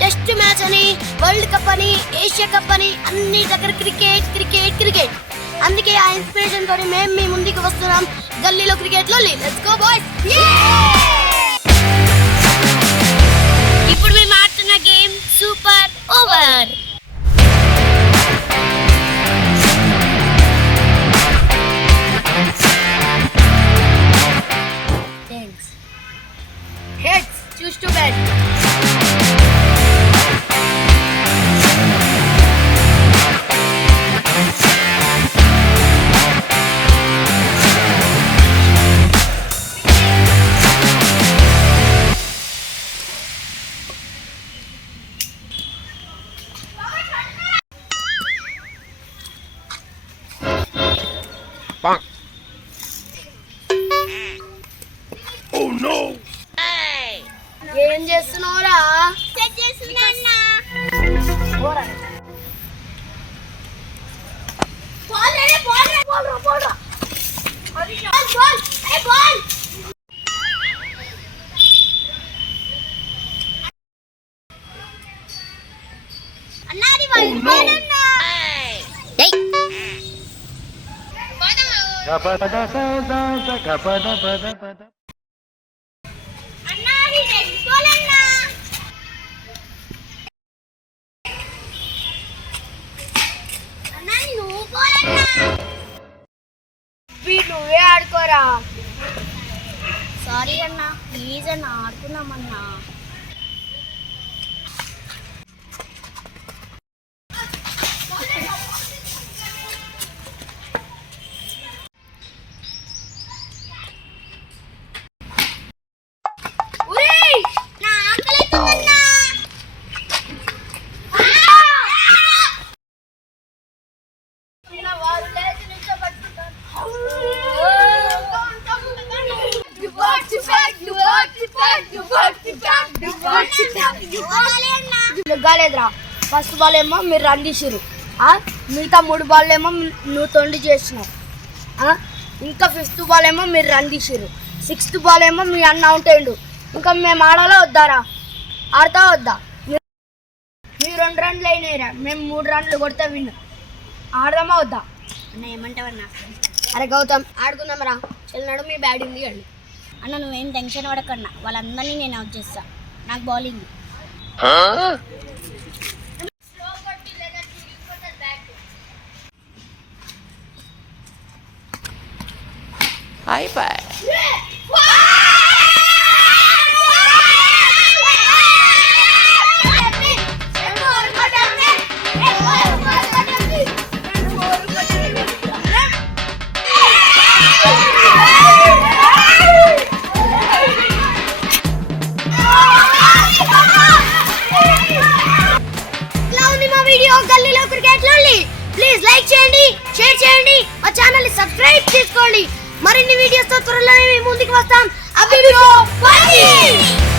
Test match అని, world cup అని, Asia cup అని అన్ని దగ్గర క్రికెట్ క్రికెట్ క్రికెట్. అందుకే ఆ ఇన్స్పిరేషన్ తోని మేము మీ ముందుకు వస్తున్నాం. గల్లీలో క్రికెట్ లో లెట్స్ గో బాయ్స్. ఇప్పుడు మేము ఆడుతున్న game super over. Heads, choose to bet. Bonk. Oh no. ఏం చేస్తున్నావురా? సెట్ చేస్తున్నా అన్న. పోరా. బాల్ రే బాల్ రే బాల్ రా బాల్ రా. బాల్ బాల్ ఏ బాల్. అన్నది బాల్ బాల్ అన్న. ఏయ్ Gapada sa sa gapada pada pada. అన్నది రెడ్ బాల్ అన్న. అన్నది నువ్వు బాల్ అన్న. నువ్వే ఆడుకోరా. సారీ అన్న, ప్లీజ్ అన్న, ఆడుకున్నామన్నా. నా ఆకలితుందన్నా. గాలేదురా. ఫస్ట్ బాల్ ఏమో మీరు రన్ తీసిరు, మిగతా 3 బాల్ ఏమో నువ్వు తొండి చేసినావు. ఇంకా 5th బాల్ ఏమో మీరు రన్ తీసిరు, 6th బాల్ ఏమో మీ అన్న అవుట్ అయ్యిండు. ఇంకా మేము ఆడాలా వద్దారా? ఆడతా వద్దా? మీరు 2 రన్లు అయినాయిరా, మేము 3 రన్లు కొడితే విన్. ఆడదామా వద్దా? అన్న ఏమంటావన్నా? అరే గౌతమ్ ఆడుకుందాం రా. చెల్లినాడు మీ బ్యాటింగ్ తీయండి. అన్న నువ్వేం టెన్షన్ పడకన్నా, వాళ్ళందరినీ నేను అవుట్ చేస్తా. నాకు బౌలింగ్. Huh? High five. గల్లీలో క్రికెట్ లోన్లీ. ప్లీజ్ లైక్ చేయండి, షేర్ చేయండి, మా ఛానల్ ని సబ్స్క్రైబ్ చేసుకోండి. మరిన్ని వీడియోస్ తో త్వరలోనే మీ ముందుకు వస్తాం. అభివృద్ధి